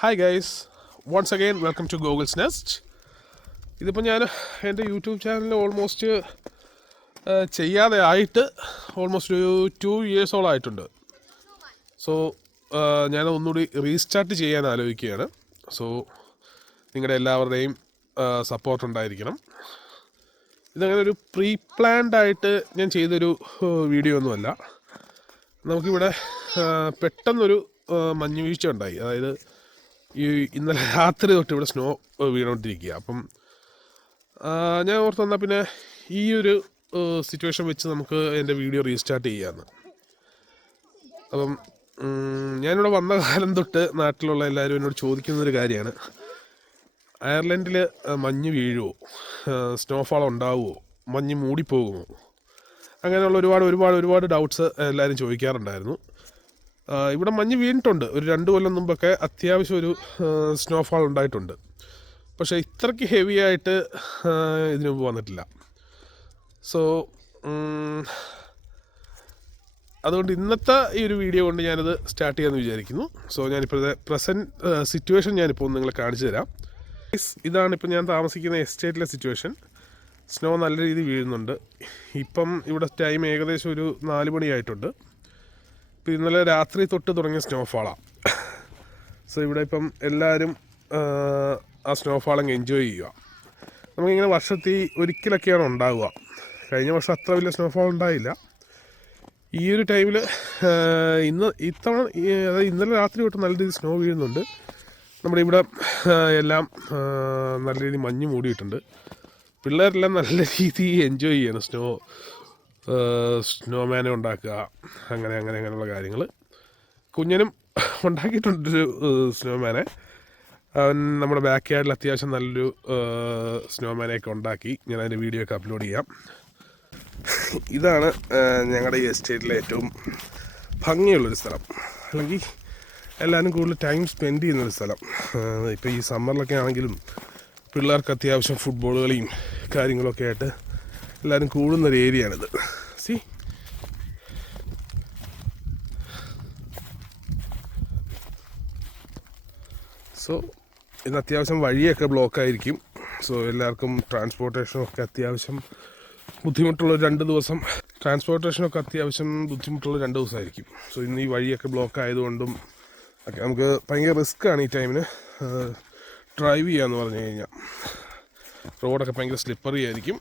Hi guys, once again welcome to Google's Nest. ഇതിപ്പോൾ ഞാൻ എൻ്റെ യൂട്യൂബ് ചാനൽ ഓൾമോസ്റ്റ് ചെയ്യാതെ ആയിട്ട് ഓൾമോസ്റ്റ് ഒരു 2 ഇയേഴ്സോളമായിട്ടുണ്ട്. സോ ഞാൻ ഒന്നുകൂടി റീസ്റ്റാർട്ട് ചെയ്യാൻ ആലോചിക്കുകയാണ്. സോ നിങ്ങളുടെ എല്ലാവരുടെയും സപ്പോർട്ട് ഉണ്ടായിരിക്കണം. ഇതങ്ങനെ ഒരു പ്രീ പ്ലാൻഡ് ആയിട്ട് ഞാൻ ചെയ്തൊരു വീഡിയോ ഒന്നുമല്ല. നമുക്കിവിടെ പെട്ടെന്നൊരു മഞ്ഞുവീഴ്ച ഉണ്ടായി. അതായത് ഇന്നലെ രാത്രി തൊട്ട് ഇവിടെ സ്നോ വീണുകൊണ്ടിരിക്കുക. അപ്പം ഞാൻ ഓർത്ത് വന്നാൽ പിന്നെ ഈ ഒരു സിറ്റുവേഷൻ വെച്ച് നമുക്ക് എൻ്റെ വീഡിയോ റീസ്റ്റാർട്ട് ചെയ്യാമെന്ന്. അപ്പം ഞാനിവിടെ വന്ന കാലം തൊട്ട് നാട്ടിലുള്ള എല്ലാവരും എന്നോട് ചോദിക്കുന്നൊരു കാര്യമാണ്, അയർലൻഡിൽ മഞ്ഞ് വീഴുമോ, സ്നോഫാൾ ഉണ്ടാവുമോ, മഞ്ഞ് മൂടിപ്പോകുമോ, അങ്ങനെയുള്ള ഒരുപാട് ഡൗട്ട്സ് എല്ലാവരും ചോദിക്കാറുണ്ടായിരുന്നു. ഇവിടെ മഞ്ഞ് വീണിട്ടുണ്ട്. ഒരു 2 കൊല്ലം മുമ്പൊക്കെ അത്യാവശ്യം ഒരു സ്നോഫാൾ ഉണ്ടായിട്ടുണ്ട്. പക്ഷേ ഇത്രയ്ക്ക് ഹെവി ആയിട്ട് ഇതിനു മുമ്പ് വന്നിട്ടില്ല. സോ അതുകൊണ്ട് ഇന്നത്തെ ഈ ഒരു വീഡിയോ കൊണ്ട് ഞാനത് സ്റ്റാർട്ട് ചെയ്യാമെന്ന് വിചാരിക്കുന്നു. സോ ഞാനിപ്പോഴത്തെ പ്രസൻറ്റ് സിറ്റുവേഷൻ ഞാനിപ്പോൾ നിങ്ങളെ കാണിച്ചു തരാം. ഇതാണിപ്പോൾ ഞാൻ താമസിക്കുന്ന എസ്റ്റേറ്റിലെ സിറ്റുവേഷൻ. സ്നോ നല്ല രീതിയിൽ വീഴുന്നുണ്ട്. ഇപ്പം ഇവിടെ ടൈം ഏകദേശം ഒരു 4 മണിയായിട്ടുണ്ട്. ഇപ്പോൾ ഇന്നലെ രാത്രി തൊട്ട് തുടങ്ങിയ സ്നോഫാളാണ്. സോ ഇവിടെ ഇപ്പം എല്ലാവരും ആ സ്നോഫാളങ്ങ് എൻജോയ് ചെയ്യുക. നമുക്കിങ്ങനെ വർഷത്തിൽ ഒരിക്കലൊക്കെയാണ് ഉണ്ടാവുക. കഴിഞ്ഞ വർഷം അത്ര വലിയ സ്നോഫാൾ ഉണ്ടായില്ല. ഈ ഒരു ടൈമിൽ ഇത്തവണ അതായത് ഇന്നലെ രാത്രി തൊട്ട് നല്ല രീതിയിൽ സ്നോ വീഴുന്നുണ്ട്. നമ്മുടെ ഇവിടെ എല്ലാം നല്ല രീതിയിൽ മഞ്ഞ് മൂടിയിട്ടുണ്ട്. പിള്ളേരെല്ലാം നല്ല രീതിയിൽ എൻജോയ് ചെയ്യണം. സ്നോമാനെ ഉണ്ടാക്കുക, അങ്ങനെയുള്ള കാര്യങ്ങൾ. കുഞ്ഞനും ഉണ്ടാക്കിയിട്ടുണ്ടൊരു സ്നോമാനെ. അവൻ നമ്മുടെ ബാക്ക് യാർഡിൽ അത്യാവശ്യം നല്ലൊരു സ്നോമാനെയൊക്കെ ഉണ്ടാക്കി. ഞാൻ അതിൻ്റെ വീഡിയോ ഒക്കെ അപ്ലോഡ് ചെയ്യാം. ഇതാണ് ഞങ്ങളുടെ ഈ എസ്റ്റേറ്റിലെ ഏറ്റവും ഭംഗിയുള്ളൊരു സ്ഥലം, അല്ലെങ്കിൽ എല്ലാവരും കൂടുതൽ ടൈം സ്പെൻഡ് ചെയ്യുന്നൊരു സ്ഥലം. ഇപ്പോൾ ഈ സമ്മറിലൊക്കെ ആണെങ്കിലും പിള്ളേർക്ക് അത്യാവശ്യം ഫുട്ബോൾ കളിയും കാര്യങ്ങളൊക്കെ ആയിട്ട് എല്ലാവരും കൂടുന്നൊരു ഏരിയയാണിത്. സോ ഇന്ന് അത്യാവശ്യം വഴിയൊക്കെ ബ്ലോക്കായിരിക്കും. സോ എല്ലാവർക്കും ട്രാൻസ്പോർട്ടേഷനൊക്കെ അത്യാവശ്യം ബുദ്ധിമുട്ടുള്ള 2 ദിവസം ദിവസമായിരിക്കും. സോ ഇന്ന് ഈ വഴിയൊക്കെ ബ്ലോക്ക് ആയതുകൊണ്ടും ഒക്കെ നമുക്ക് ഭയങ്കര റിസ്ക്കാണ് ഈ ടൈമിന് ഡ്രൈവ് ചെയ്യാന്ന് പറഞ്ഞു കഴിഞ്ഞാൽ. റോഡൊക്കെ ഭയങ്കര സ്ലിപ്പറി ആയിരിക്കും.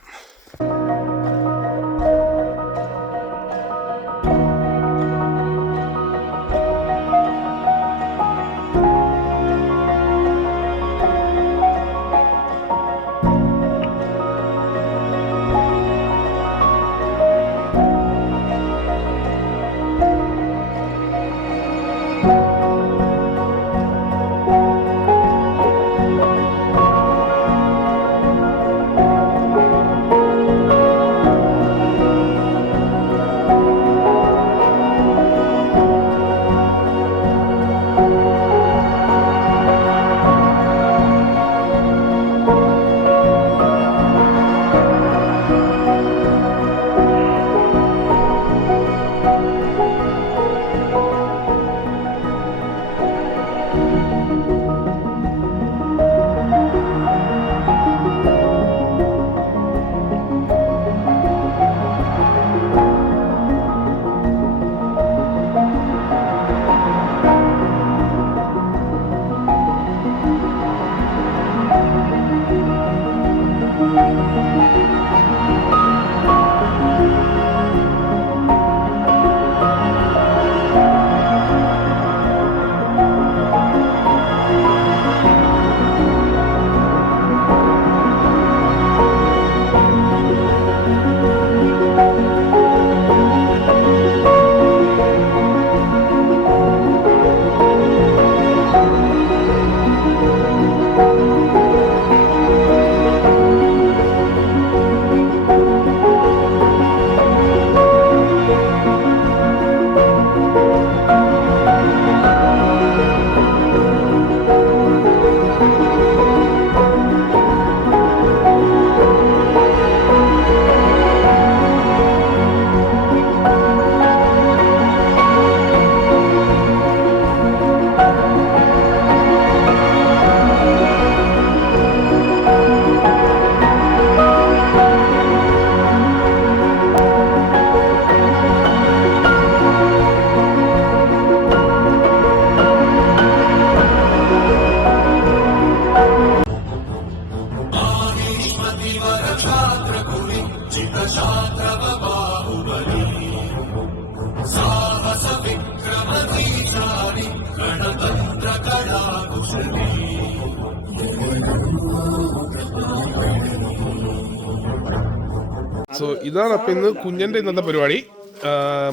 സോ ഇതാണ് അപ്പം ഇന്ന് കുഞ്ഞൻ്റെ ഇന്നത്തെ പരിപാടി,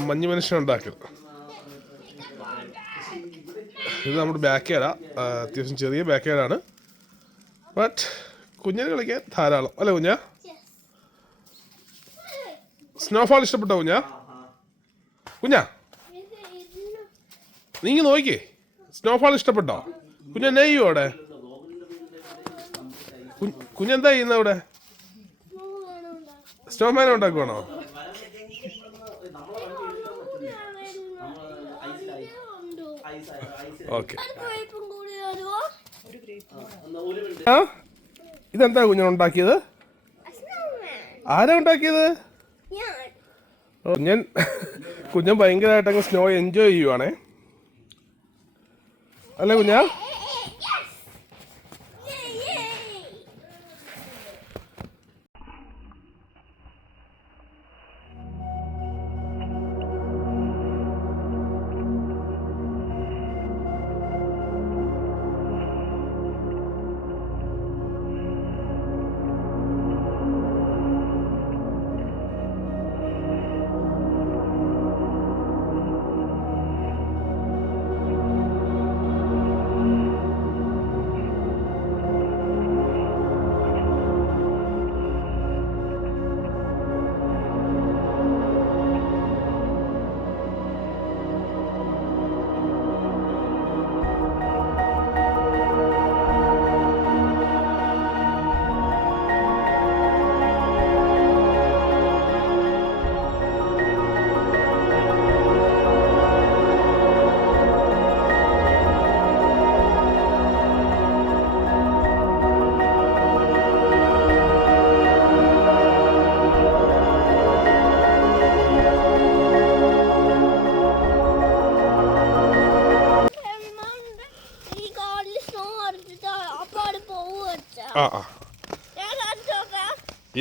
മഞ്ഞ് മനുഷ്യൻ ഉണ്ടാക്കൽ. ഇത് നമ്മുടെ ബാക്ക് യാർഡാ, അത്യാവശ്യം ചെറിയ ബാക്ക് യാർഡാണ്. ബട്ട് കുഞ്ഞിന് കളിക്കാൻ ധാരാളം അല്ലേ കുഞ്ഞാ? സ്നോഫാൾ ഇഷ്ടപ്പെട്ടോ കുഞ്ഞാ? നീ നോക്കിക്കേ, സ്നോഫാൾ ഇഷ്ടപ്പെട്ടോ? കുഞ്ഞെന്നാ ചെയ്യോ അവിടെ? കുഞ്ഞെന്താ ചെയ്യുന്ന അവിടെ? സ്നോമാൻ ഉണ്ടാക്കുവാണോ? ഓക്കെ. ഇതെന്താ കുഞ്ഞൻ ഉണ്ടാക്കിയത്? ആരാ ഉണ്ടാക്കിയത്? കുഞ്ഞൻ ഭയങ്കരമായിട്ട് അങ്ങ് സ്നോ എൻജോയ് ചെയ്യുവാണേ അല്ലേ കുഞ്ഞാ?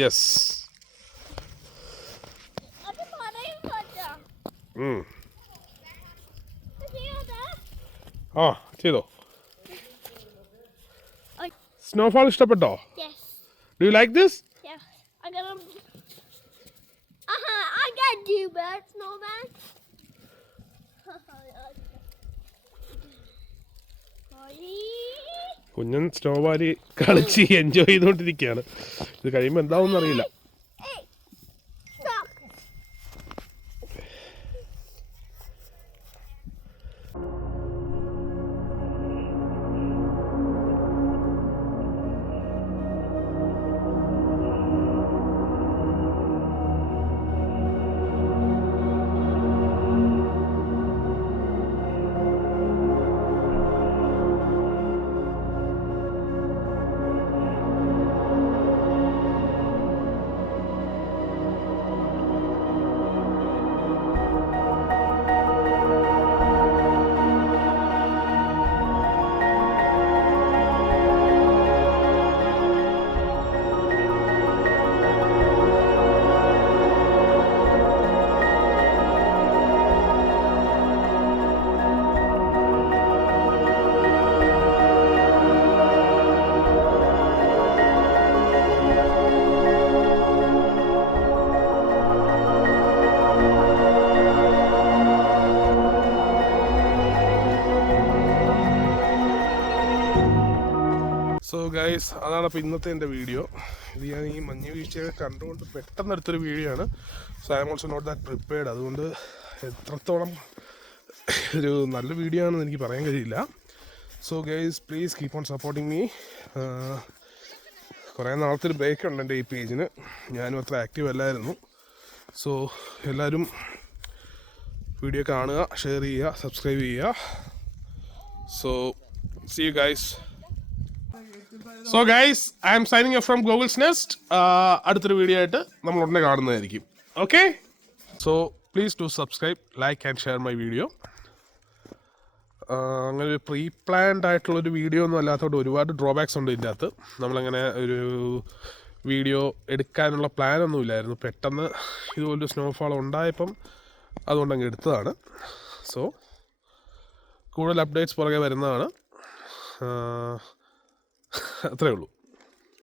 യെസ്. ചെയ്തോ? സ്നോഫാൾ ഇഷ്ടപ്പെട്ടോ? Do you like this? കുഞ്ഞൻ സ്നോവാലി കളിച്ച് എൻജോയ് ചെയ്തുകൊണ്ടിരിക്കുകയാണ്. ഇത് കഴിയുമ്പോൾ എന്താവും അറിയില്ല. സോ ഗൈസ്, അതാണ് അപ്പോൾ ഇന്നത്തെ എൻ്റെ വീഡിയോ. ഇത് ഞാൻ ഈ മഞ്ഞ് വീഴ്ചയൊക്കെ കണ്ടുകൊണ്ട് പെട്ടെന്ന് എടുത്തൊരു വീഡിയോ ആണ്. So I'm also not that prepared. അതുകൊണ്ട് എത്രത്തോളം ഒരു നല്ല വീഡിയോ ആണെന്ന് എനിക്ക് പറയാൻ കഴിയില്ല. So guys, please keep on supporting me. കുറേ നാളത്തെ ഒരു ബ്രേക്ക് ഉണ്ട് എൻ്റെ ഈ പേജിന്. ഞാനും അത്ര ആക്റ്റീവ് അല്ലായിരുന്നു. സോ എല്ലാവരും വീഡിയോ കാണുക, ഷെയർ ചെയ്യുക, സബ്സ്ക്രൈബ് ചെയ്യുക. So see you guys. So guys, I am signing off from Google's Nest. അടുത്തൊരു വീഡിയോ ആയിട്ട് നമ്മൾ ഉടനെ കാണുന്നതായിരിക്കും. Okay, so please do subscribe, like and share my video. അങ്ങനെ ഒരു പ്രീ പ്ലാൻഡ് ആയിട്ടുള്ളൊരു വീഡിയോ ഒന്നും അല്ലാത്തതുകൊണ്ട് ഒരുപാട് ഡ്രോബാക്സ് ഉണ്ട് ഇതിൻ്റെ അകത്ത്. നമ്മളങ്ങനെ ഒരു വീഡിയോ എടുക്കാനുള്ള പ്ലാനൊന്നും ഇല്ലായിരുന്നു. പെട്ടെന്ന് ഇതുപോലൊരു സ്നോഫാൾ ഉണ്ടായപ്പം അതുകൊണ്ടങ്ങ് എടുത്തതാണ്. സോ കൂടുതൽ അപ്ഡേറ്റ്സ് പുറകെ വരുന്നതാണ്. അത്രേ ഉള്ളൂ.